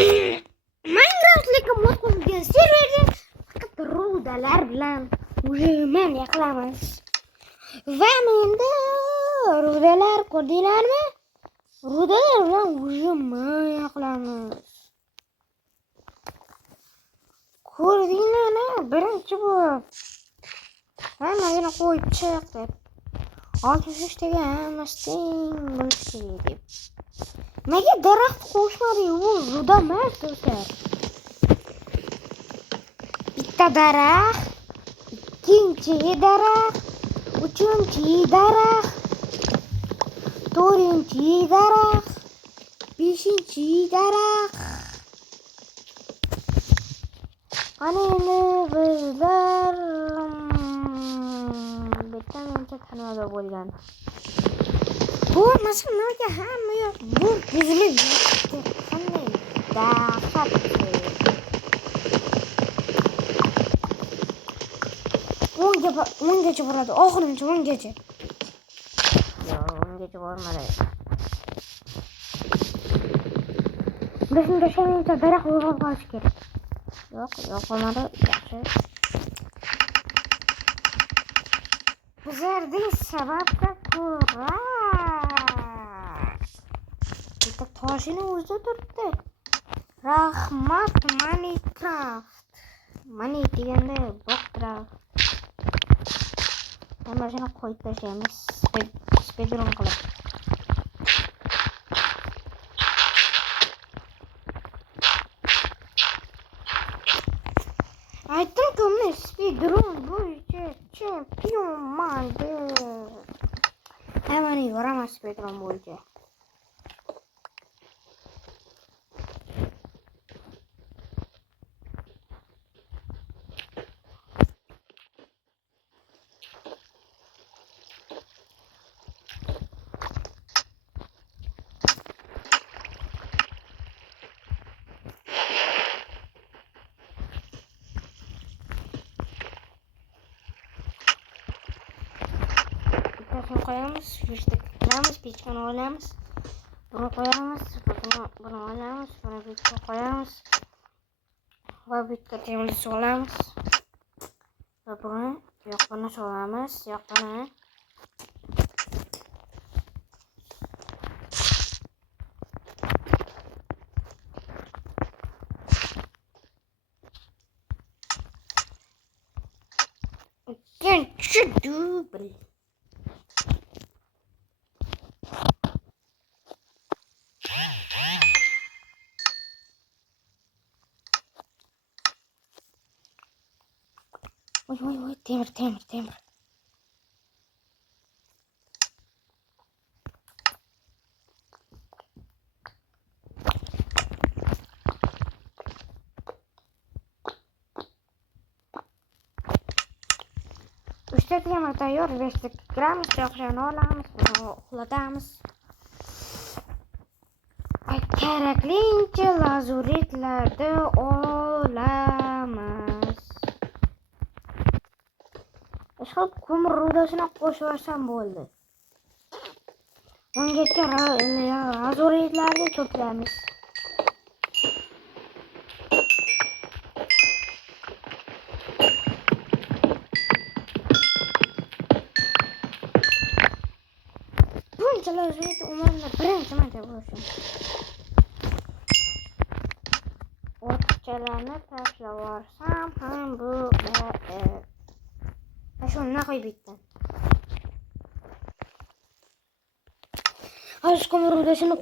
Minecraft'dagi mod qo'shilgan serverga faqat rudalar bilan ujuman yaqilamiz. Va menda rudalar ko'rdinglarmi? Rudalar bilan ujuman yaqilamiz. Ko'rdinglarmi? Birinchi bu hammagina qo'yib chiq deb. 63 taga hammasining bo'lishi kerak deb. Nega daraxt qo'shmading? U ruda emas do'stlar. Bitta daraxt, ikkinchi daraxt, uchinchi daraxt, to'rtinchi daraxt, beshinchi daraxt. Ana endi bizlar bitta mencha tanada bo'lgan. Bu masalaga hamma yoq bu buzilib yotibdi. Qanday dahshat. O'ngacha boradi. Oxirincha 10gacha. Yo'q, 10gacha bormadi. Bizning tashamincha daraxt o'rib qolish kerak. Yo'q, bo'lmadi. Yaxshi. Bizlarning sababga ko'ra bitta toshini o'zida turibdi. Rahmat Minecraft. Mani deganda Minecraft. Hammasini qo'yib tashlaymiz. Speedrun qilib. Aytdim-ku, men speedrun bo'yicha chempionman deb. Hammani yuboraman speedrun bo'yicha. Bunu koyalım, sıkıştırırız, pişkin oynayalım. Bunu koyalım, bunu oynayalım, bunu pişkin koyalım. Ve bitti temizlik oynayalım. Ve bunu yok bunu oynayalım, yok bunu. İkinci double. Oy, temir. Üçte temir tayyor, 5 gram yoqishini olamiz, buni uxlatamiz. Keraklicha lazuritlarni olamiz. Shu ko'mir rudasini qo'shib yuborsam bo'ldi. Ungacha lazuritlarni to'playmiz. Buncha lazurit umrimda birinchi marta bo'lsin. O'tchalarni tashlab yuborsam ham bu shundan qo'yib bitdi. Hozir ko'mir rudasini